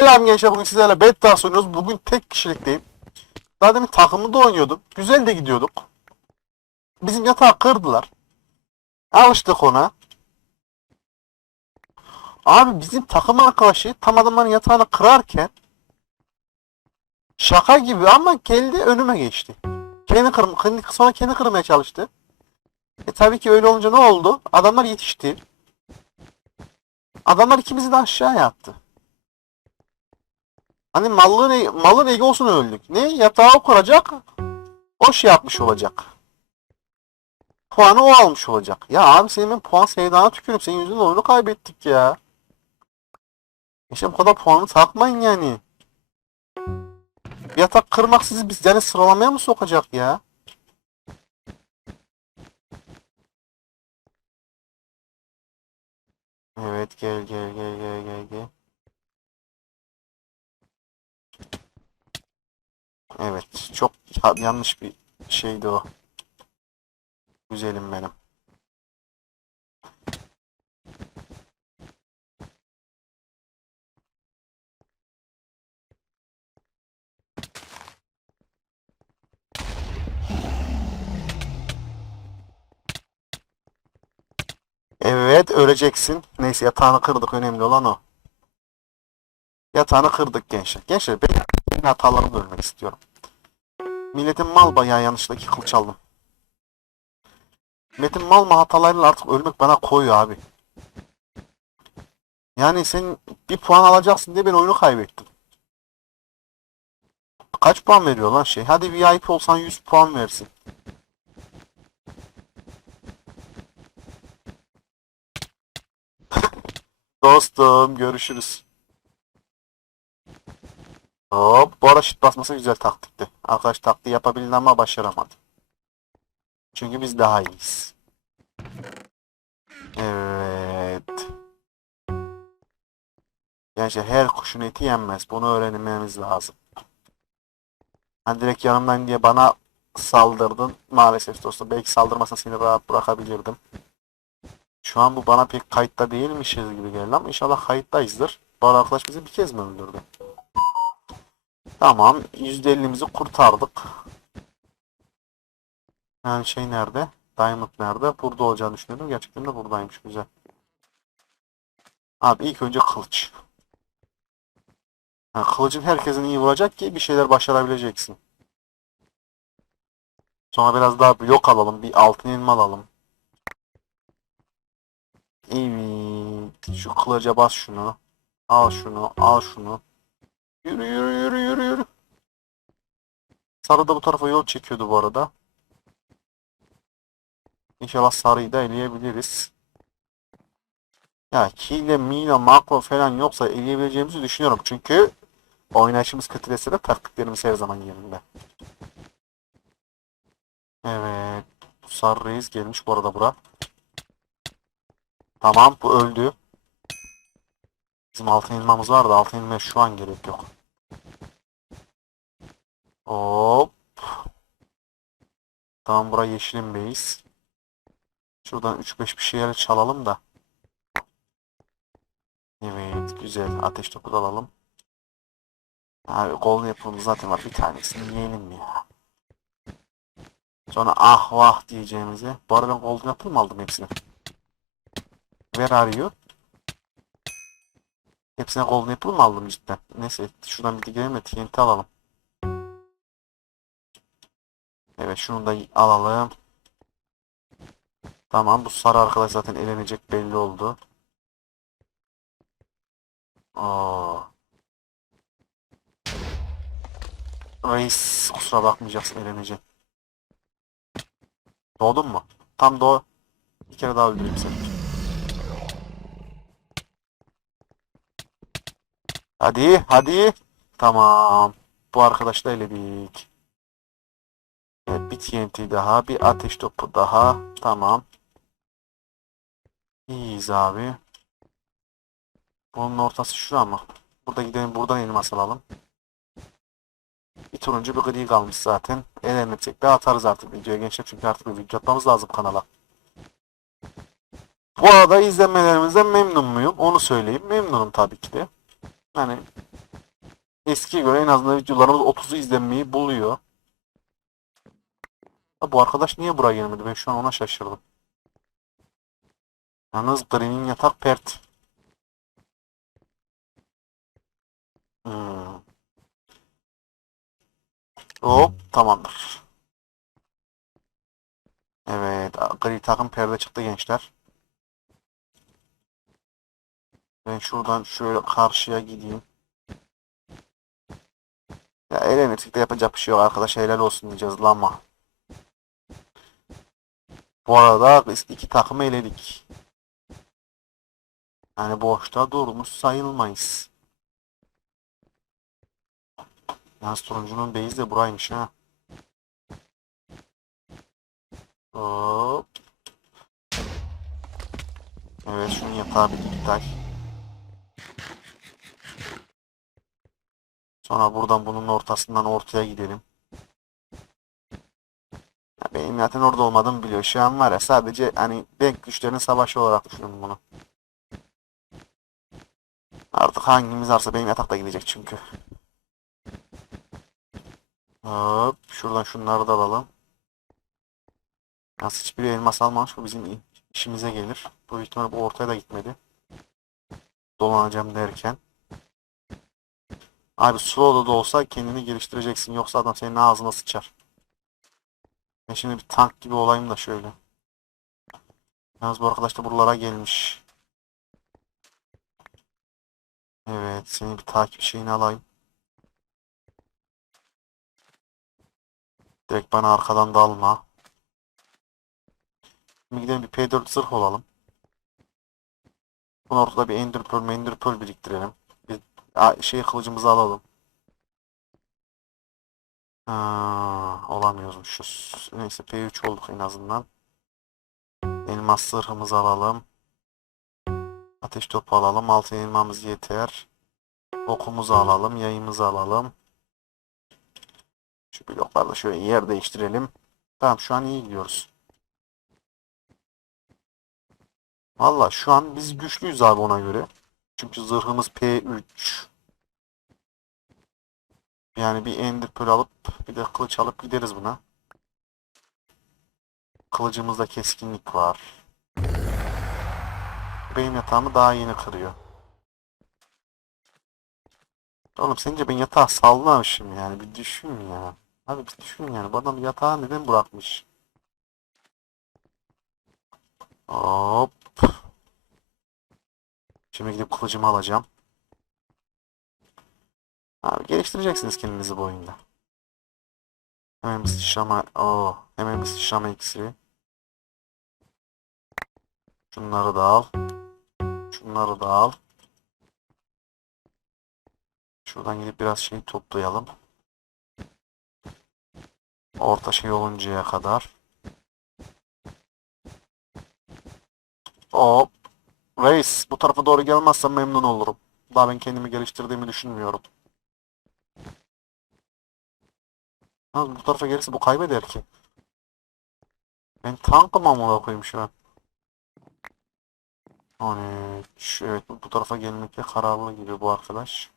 Selam gençler bugün sizlerle Bedwars oynuyoruz. Bugün tek kişilikteyim. Daha demin takımda oynuyordum. Güzel de gidiyorduk. Bizim yatağı kırdılar. Alıştık ona. Abi bizim takım arkadaşı tam adamların yatağını kırarken şaka gibi ama geldi önüme geçti. Kendi kırm kendi, sonra kendi kırmaya çalıştı. E tabii ki öyle olunca ne oldu? Adamlar yetişti. Adamlar ikimizi de aşağıya attı. Hani malın, e- malın egosunu öldük. Ne? Yatağı kuracak. O şey yapmış olacak. Puanı o almış olacak. Ya abi senin ben puan sevdana tükürüm. Senin yüzünden oyunu kaybettik ya. İşte bu kadar puanı takmayın yani. Yatak kırmak sizi biz yani sıralamaya mı sokacak ya? Evet gel gel gel gel gel gel. Evet çok ya- yanlış bir şeydi o. Güzelim benim. Evet öleceksin. Neyse yatağını kırdık önemli olan o. Yatağını kırdık gençler. Gençler ben hatalarımı bölmek istiyorum. Milletin mal bayağı yanlışlıkla iki kılıç aldım. Milletin mal mı hatalarıyla artık ölmek bana koyuyor abi. Yani sen bir puan alacaksın diye ben oyunu kaybettim. Kaç puan veriyor lan şey? Hadi VIP olsan 100 puan versin. Dostum görüşürüz. Hop. Bu arada shift basması güzel taktikti. Arkadaş taktiği yapabildi ama başaramadı. Çünkü biz daha iyiyiz. Evet. Gençler her kuşun eti yenmez. Bunu öğrenmemiz lazım. Hani direkt yanımdan diye bana saldırdın. Maalesef dostum. Belki saldırmasan seni rahat bırakabilirdim. Şu an bu bana pek kayıtta değilmişiz gibi geldi ama inşallah kayıttayızdır. Bu arkadaş bizi bir kez mi öldürdü? Tamam. %50'mizi kurtardık. Yani şey nerede? Diamond nerede? Burada olacağını düşünüyordum. Gerçekten de buradaymış. Güzel. Abi ilk önce kılıç. Yani kılıcın herkesin iyi vuracak ki bir şeyler başarabileceksin. Sonra biraz daha blok alalım. Bir altın elma alalım. Evet. Şu kılıca bas şunu. Al şunu. Al şunu. Yürü yürü yürü yürü yürü. Sarı da bu tarafa yol çekiyordu bu arada. İnşallah sarıyı da eleyebiliriz. Ya Kile, Mila, Makro falan yoksa eleyebileceğimizi düşünüyorum. Çünkü oynayışımız kötülese de taktiklerimiz her zaman yerinde. Evet. Sarı reis gelmiş bu arada bura. Tamam bu öldü. Bizim altın elmamız vardı. Altın elmaya şu an gerek yok. Hop. Tamam bura yeşilin base. Şuradan 3-5 bir şeyler çalalım da. Evet güzel. Ateş topu da alalım. Abi golden yapımız zaten var. Bir tanesini yiyelim ya. Sonra ah vah diyeceğimize. Bu arada ben golden mı aldım hepsini? Where are you? Hepsine golden apple mı aldım cidden? Neyse şuradan bir gidelim de TNT alalım. Evet şunu da alalım. Tamam bu sarı arkadaş zaten elenecek belli oldu. Aa. Reis kusura bakmayacaksın elenecek. Doğdun mu? Tam doğ. Bir kere daha öldüreyim seni. Hadi hadi. Tamam. Bu arkadaşı da eledik. Evet, bir TNT daha. Bir ateş topu daha. Tamam. İyiyiz abi. Bunun ortası şu ama. Burada gidelim buradan elmas alalım. Bir turuncu bir gri kalmış zaten. Elenecek de atarız artık videoya gençler çünkü artık bir video atmamız lazım kanala. Bu arada izlenmelerimizden memnun muyum? Onu söyleyeyim. Memnunum tabii ki de. Hani Eskiye göre en azından videolarımız 30'u izlenmeyi buluyor. Ha, bu arkadaş niye buraya gelmedi? Ben şu an ona şaşırdım. Yalnız Green'in yatak pert. Hmm. Hop tamamdır. Evet gri takım perde çıktı gençler. Ben şuradan şöyle karşıya gideyim. Ya eğlenirsek de yapacak bir şey yok arkadaş helal olsun diyeceğiz lama. Bu arada biz iki takımı eledik. Yani boşta durmuş sayılmayız. Yalnız turuncunun base de buraymış ha. Hop. Evet şunu iptal. Sonra buradan bunun ortasından ortaya gidelim. Ya benim zaten orada olmadığımı biliyor. Şu an var ya sadece hani denk güçlerinin savaşı olarak düşünün bunu. Artık hangimiz varsa benim yatak da gidecek çünkü. Hop şuradan şunları da alalım. Nasıl hiçbir elmas almamış bu bizim işimize gelir. Bu büyük ihtimalle bu ortaya da gitmedi. Dolanacağım derken. Abi slow'da da olsa kendini geliştireceksin yoksa adam senin ağzına sıçar. Ben şimdi bir tank gibi olayım da şöyle. Yalnız bu arkadaş da buralara gelmiş. Evet seni bir takip şeyini alayım. Direkt bana arkadan dalma. Şimdi gidelim bir P4 zırh olalım. Bunun ortada bir Ender Pearl, Ender Pearl biriktirelim. Şey kılıcımızı alalım. Ha, olamıyormuşuz. Neyse P3 olduk en azından. Elmas zırhımızı alalım. Ateş topu alalım. Altın elmamız yeter. Okumuzu alalım. Yayımızı alalım. Şu bloklarla şöyle yer değiştirelim. Tamam şu an iyi gidiyoruz. Valla şu an biz güçlüyüz abi ona göre. Çünkü zırhımız P3. Yani bir ender alıp bir de kılıç alıp gideriz buna. Kılıcımızda keskinlik var. Benim yatağımı daha yeni kırıyor. Oğlum sence ben yatağı sallamışım yani bir düşün ya. Abi bir düşün yani bu adam yatağı neden bırakmış? Hop. Şimdi gidip kılıcımı alacağım. Abi geliştireceksiniz kendinizi bu oyunda. Hemen bir sıçrama. Oo, hemen bir sıçrama iksiri. Şunları da al. Şunları da al. Şuradan gidip biraz şey toplayalım. Orta şey oluncaya kadar. Hop. Reis bu tarafa doğru gelmezsen memnun olurum. Daha ben kendimi geliştirdiğimi düşünmüyorum. Yalnız bu tarafa gelirse bu kaybeder ki. Ben tankım amına koyayım şu an. 13. Evet bu tarafa gelmekte kararlı gibi bu arkadaş.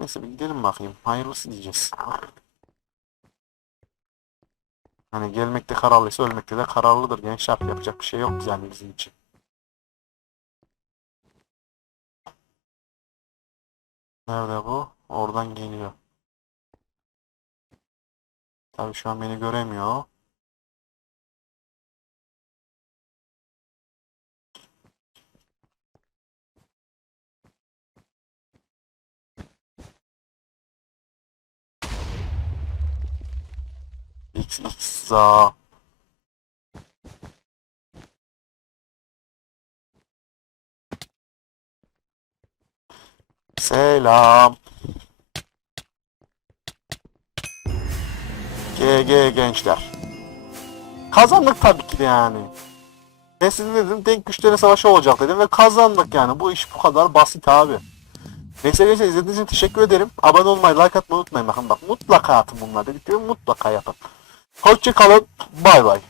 Neyse bir gidelim bakayım. Hayırlısı diyeceğiz. Hani gelmekte kararlıysa ölmekte de kararlıdır. Gençler yapacak bir şey yok yani bizim için. Nerede bu? Oradan geliyor. Tabii şu an beni göremiyor. X X za. Selam. GG gençler. Kazandık tabii ki de yani. Ben size dedim denk güçlerin savaşı olacak dedim ve kazandık yani. Bu iş bu kadar basit abi. Neyse gençler izlediğiniz için teşekkür ederim. Abone olmayı, like atmayı unutmayın. Bakın bak mutlaka atın bunlar dediklerimi mutlaka yapın. Hoşçakalın. Bay bay.